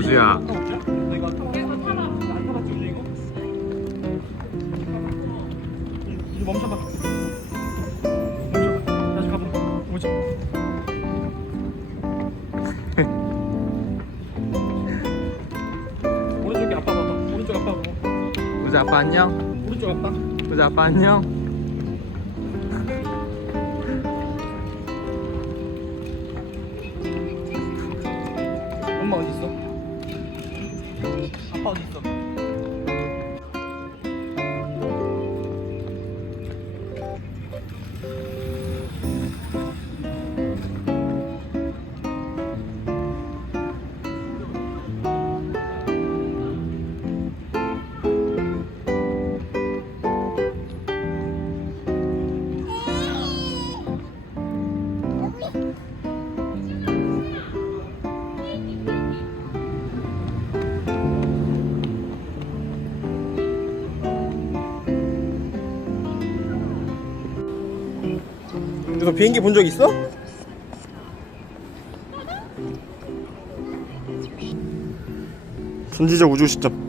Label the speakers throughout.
Speaker 1: 이제 멈춰봐. 멈춰. 다시 가봐. 멈춰. 오른쪽에 아빠 봐봐. 오른쪽 아빠 봐봐.
Speaker 2: 우주 아빠 안녕
Speaker 1: 오른쪽 아빠.
Speaker 2: 우주 아빠 안녕
Speaker 1: 너 비행기 본 적 있어? 전지적 우주 시점.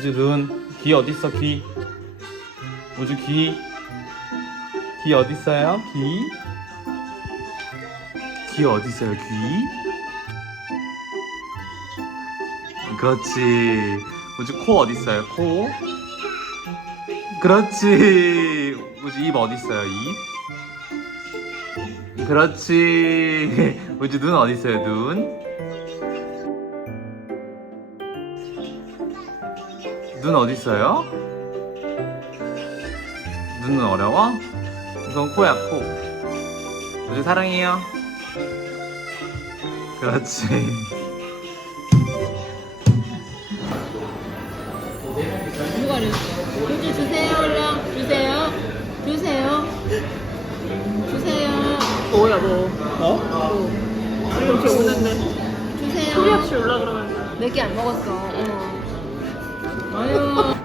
Speaker 2: 우주 눈, 귀 어딨어 귀? 우주 귀, 귀 어딨어요 귀? 귀 어딨어요 귀? 그렇지. 우주 코 어딨어요 코? 그렇지. 우주 입 어딨어요 입? 그렇지. 우주 눈 어딨어요 눈? 눈 어디 있어요? 눈은 어려워? 우선 코야 코. 우주 사랑해요. 그렇지.
Speaker 3: 누가 그랬어? 고기 주세요, 얼른. 주세요. 주세요. 주세요. 뭐야, 뭐.
Speaker 1: 어?
Speaker 3: 이렇게 오는데.
Speaker 4: 주세요.
Speaker 5: 소리 없이 올라 그러면
Speaker 4: 몇 개 안 먹었어. 어. 아유.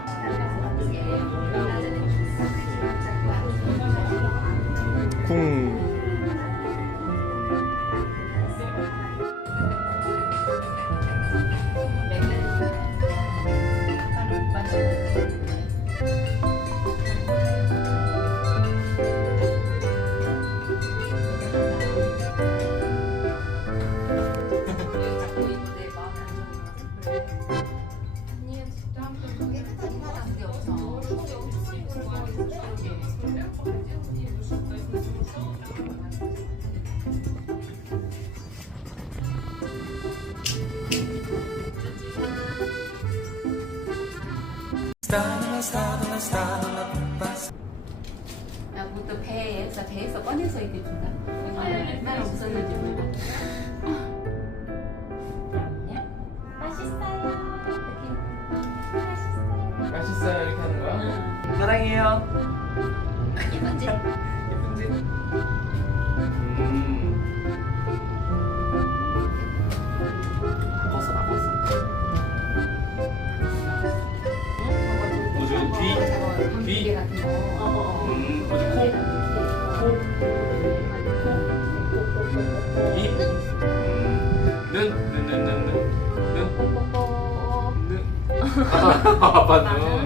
Speaker 6: 야, 그것도 배에서 배에서 꺼내서 이렇게 준다. 얼마나 웃었는지 몰라. 맛있어요 이렇게
Speaker 2: 하는 거야? 사랑해요
Speaker 6: 예쁜지?
Speaker 2: 예쁜지? 음 귀?
Speaker 6: 기계 같은 거.
Speaker 2: 음 뭐지? 코? 입? 음, 눈? 눈, 눈, 눈, 눈, 눈, 눈. 아빠, 아빠 눈. 먹어봐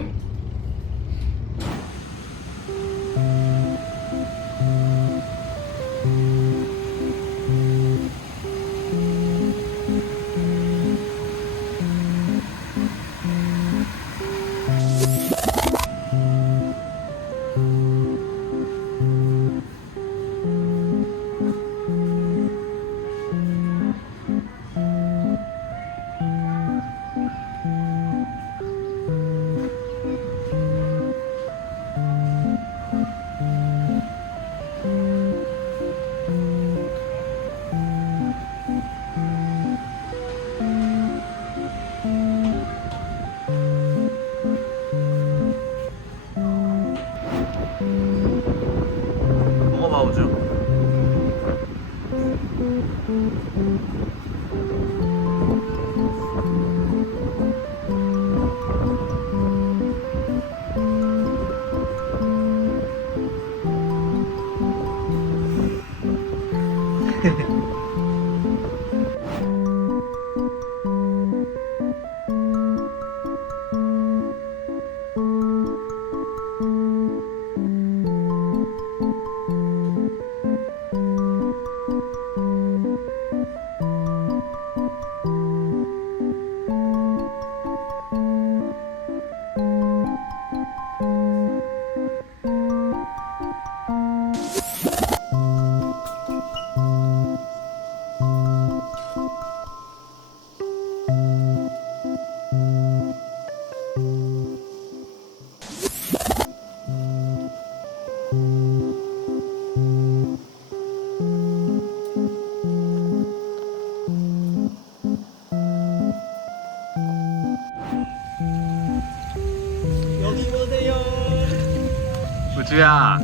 Speaker 2: 우주야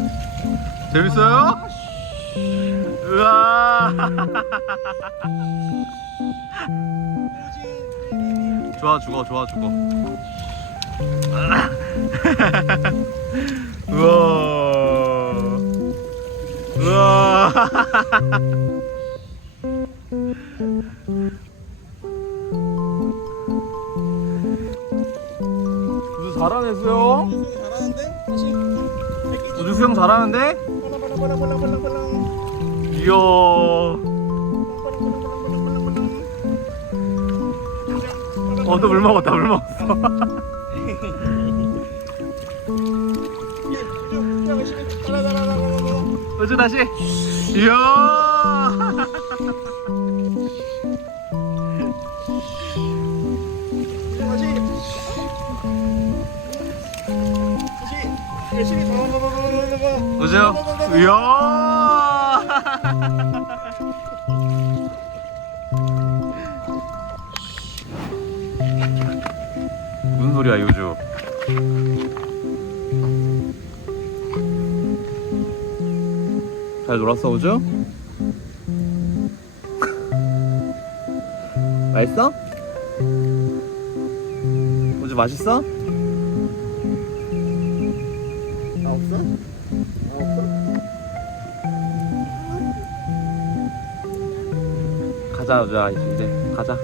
Speaker 2: 재밌어요? 우와 좋아 죽어 좋아 죽어 우와 우와 우주?
Speaker 1: 다시.
Speaker 2: 우주 수영 잘하는데? 이야 어 또 물 먹었다 물 먹었어 우주 다시 이야 우주 이야 무슨 소리야 이우주 잘 놀았어 우주? 맛있어? 우주 맛있어? 가자 우주야 이제 가자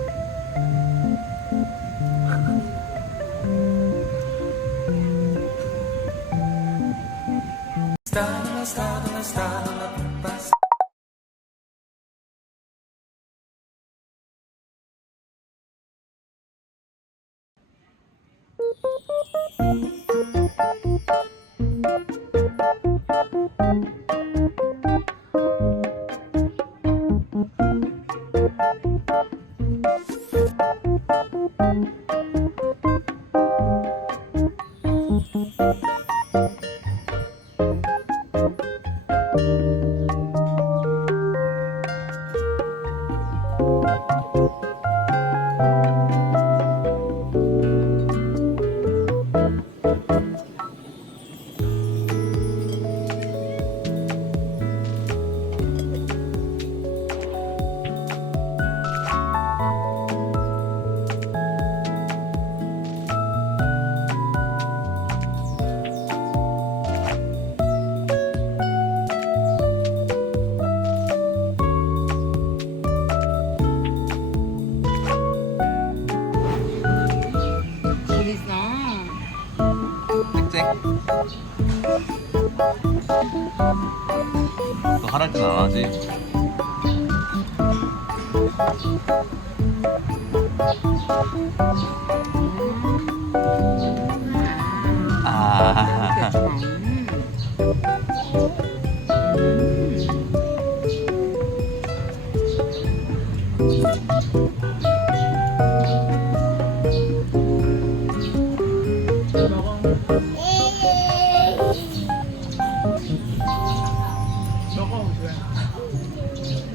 Speaker 7: 먹어, 우주야.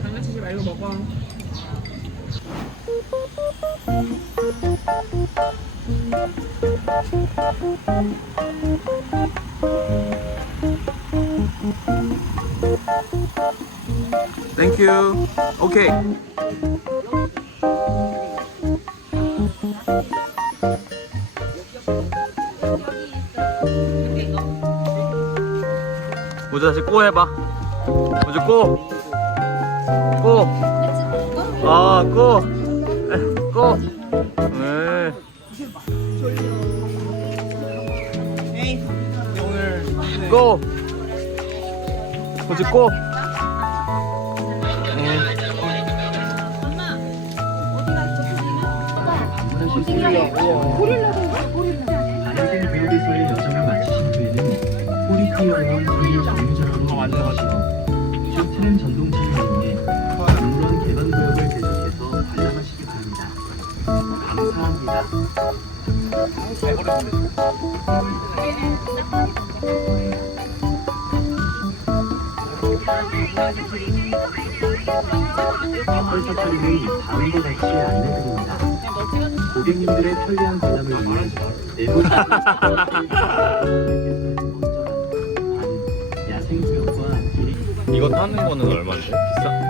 Speaker 7: 장난치지 말고 먹어.
Speaker 2: 땡큐 오 다시 꼬 해봐 우주 꼬 꼬. 아, 꼬. 꼬. 네.
Speaker 1: 오늘
Speaker 2: 꼬. 우주 꼬. 네.
Speaker 8: 바르게 배우리소의 여정을 마치신 후에는 포리티어원 분리 정류장으로 완전하시고 쇼트램 전동차를 이용해 물론 개방 구역을 계속해서 관람하시기 바랍니다. 감사합니다. 펄서 처리는 다음과 같이 안내드립니다. 고객님들의 편리한 관람을 위해 내부 이
Speaker 2: 이거 타는 거는 얼마인데? 비싸?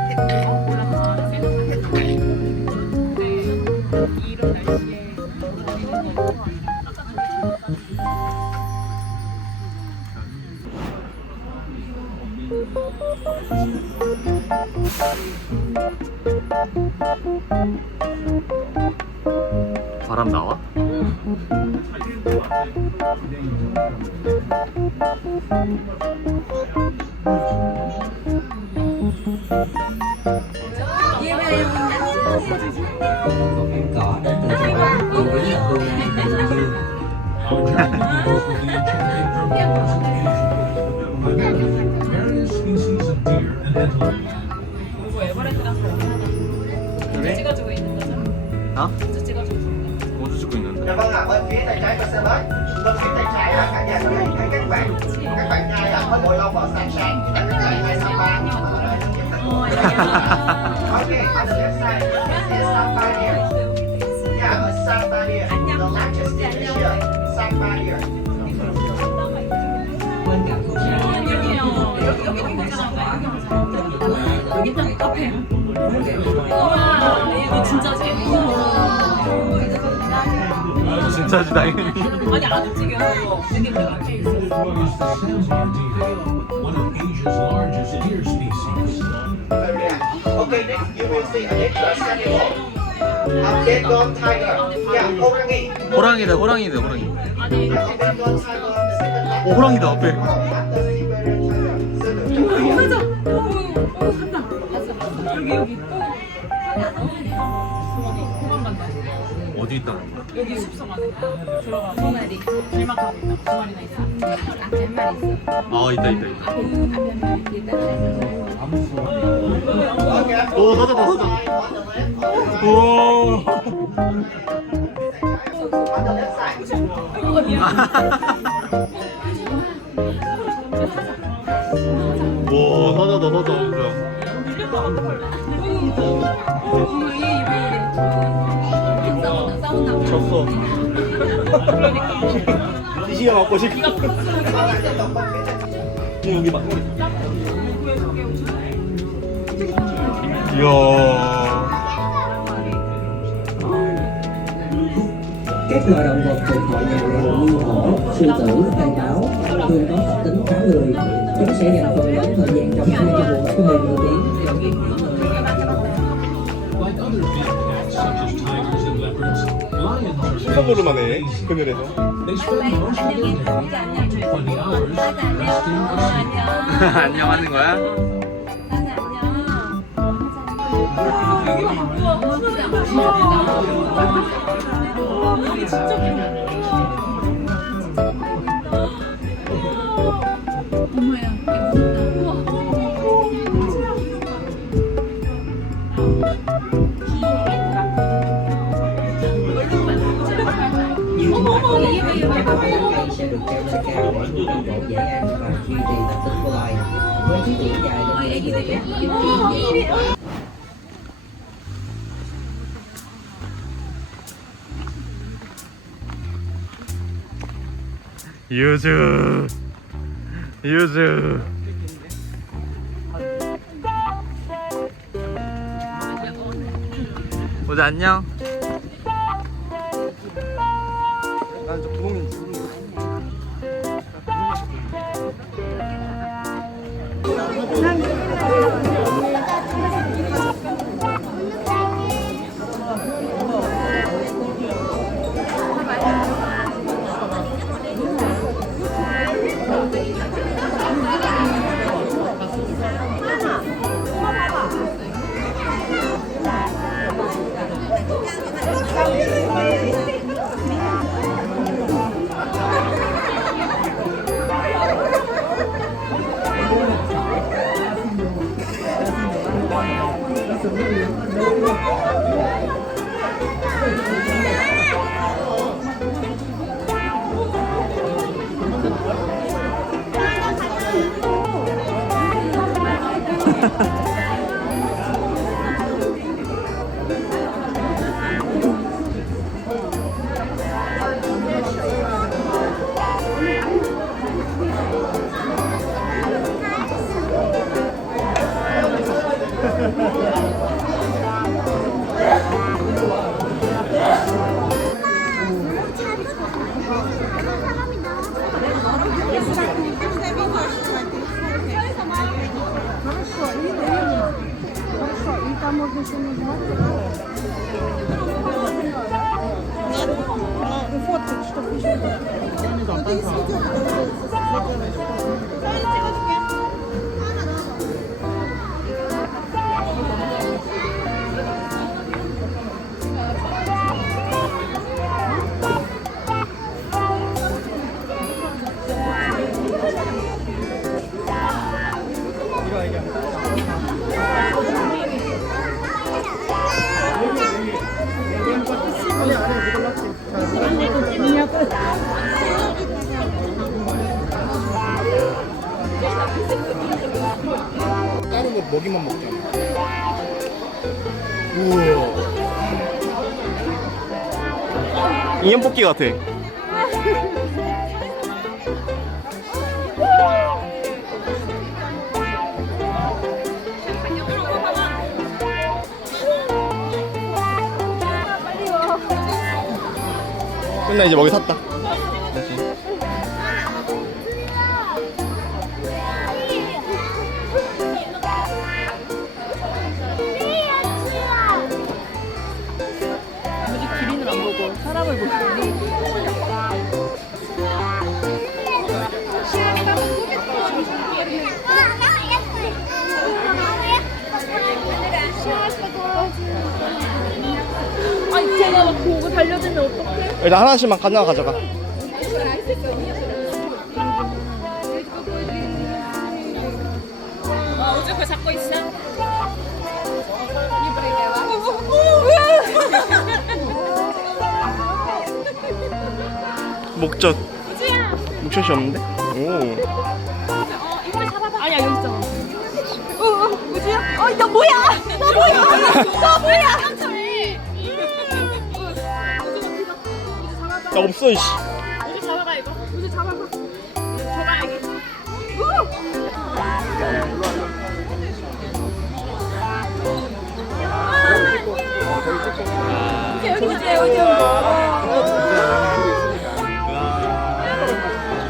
Speaker 2: 바람 나와?
Speaker 7: 찍어주고 있는 거잖아.
Speaker 2: 어?
Speaker 7: 우주 찍어주고 있는 거잖아.
Speaker 2: 어디 찍고 있는데?
Speaker 4: Dạ vâng ạ, bên phía tay trái của xe bus Bên phía tay trái là cả nhà có thể nhìn thấy các bạn Các bạn trai là có bộ lâu bò sáng sáng Các bạn trai hai Sapa Okay, on the left side is Sapa here Yeah, it's Sapa here The largest in Asia Sapa here
Speaker 7: 여기요. 여기 여기 있잖아.
Speaker 4: 여기 있다 카페. 우와 이거 진짜지?
Speaker 2: 진짜지 당연히.
Speaker 4: 아니 안 움직여 이거. 되게 이렇게 있어.
Speaker 9: Okay, next you will see an extra animal. A Bengal tiger. Yeah, horangi.
Speaker 2: 호랑이다 호랑이다 호랑이.
Speaker 4: 아니
Speaker 9: tiger.
Speaker 2: 오 호랑이다 앞에.
Speaker 4: 오 간다. 여기 여기. 그만 간다.
Speaker 2: 어디 있다?
Speaker 4: 여기 숲속 안에 들어가. 두 마리. 길막하고 있다. 두 마리나 있어.
Speaker 5: 앞에 한 마리 있어.
Speaker 2: 아 있다 있다 있다.
Speaker 5: 앞에 한 마리 있다.
Speaker 9: Okay.
Speaker 2: 오.
Speaker 9: On the left side.
Speaker 2: 사자 엄청.
Speaker 5: 싸운다 싸운다.
Speaker 1: 졌어. 이시가 맞고 싶. 여기 막.
Speaker 2: 이야.
Speaker 10: Các loài động vật thuộc họ nhà rùa như hổ, sư tử, cây báo thường có tính khá người. Chúng sẽ dành phần lớn thời gian trong hai trong bộ của người nổi tiếng.
Speaker 1: 신선으로만 해. 그늘에서.
Speaker 2: 하는 거야?
Speaker 5: 엄마야
Speaker 2: 유주. 유주. 모자 안녕.
Speaker 1: там можно все назвать. Ну, фоткать, чтобы... Я не ну, дам, видео. 먹이만 먹잖아. 우와. 인형 뽑기 같아. 끝나 이제 먹이 샀다.
Speaker 4: 달려들면 어떡해?
Speaker 1: 일단 하나씩만 가져 가져가.
Speaker 4: 어, 잡고 있어?
Speaker 1: 목젖. 목젖이 없는데? 오.
Speaker 4: 어, 이빨 잡아봐. 아니야, 여기 있잖아. 어, 어, 우지야? 어, 너 뭐야? 너 뭐야? 너 뭐야?
Speaker 1: 나 없어 이씨.
Speaker 4: 우지 잡아봐, 이거. 우지 잡아봐. 줘봐, 여기. 여기.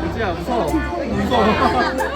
Speaker 1: 우지야 무서워. 무서워.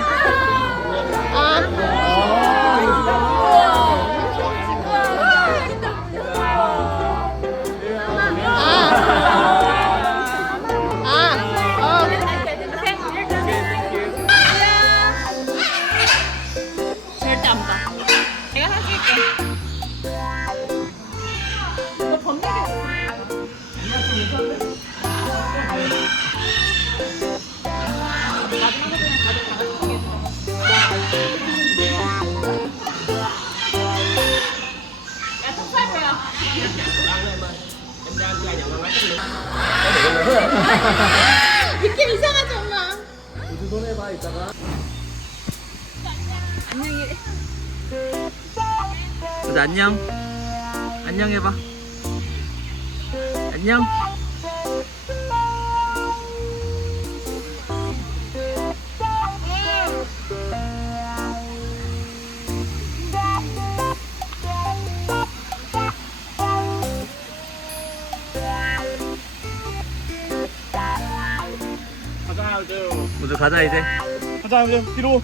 Speaker 2: 가자 이제.
Speaker 1: 가자 이제. 뒤로.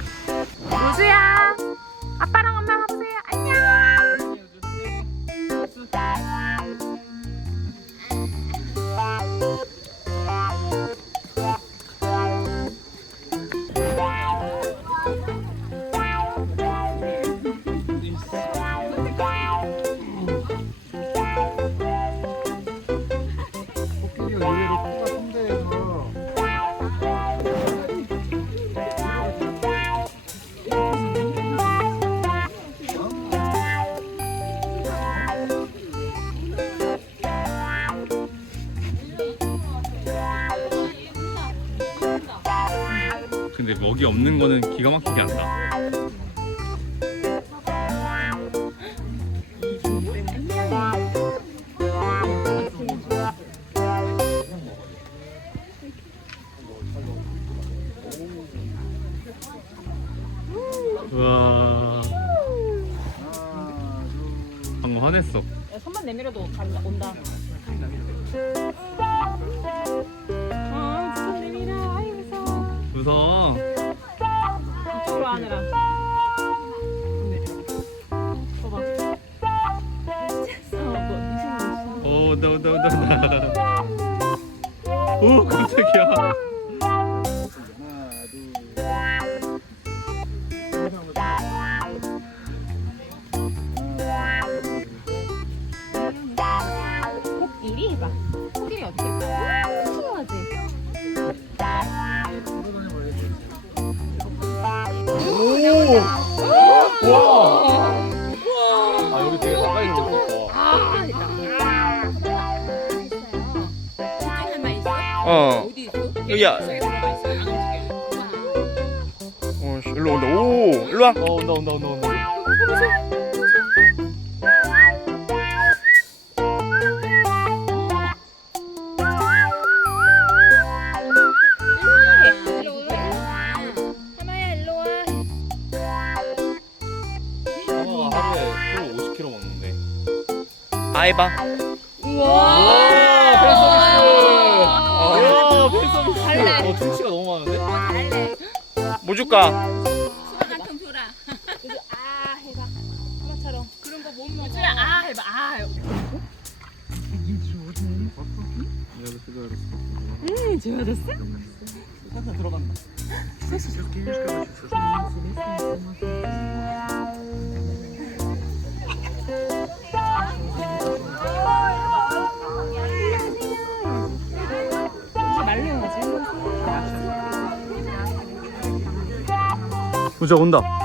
Speaker 4: 우주야
Speaker 5: 먹이 없는 거는 기가 막히게 한다. 오, 깜짝이야.
Speaker 1: 여기야. 어, 씨, 일로 온다. 오, 일로 와. 어, 온다, 온다, 온다, 온다.
Speaker 5: 하마가 하루에 술 50kg 먹는데.
Speaker 1: 아이바.
Speaker 4: 우와
Speaker 1: 팬 서비스. 어.
Speaker 2: 팬 서비스.
Speaker 5: 갈래.
Speaker 2: 어 충치가 너무 많은데?
Speaker 5: 갈래.
Speaker 1: 뭐 줄까?
Speaker 5: 수아한통 줘라. 그래서 아 해봐. 엄마처럼. 그런 거 못 먹어. 수야 아 해봐. 아 해봐. 음 좋아졌어?
Speaker 1: 우자 온다.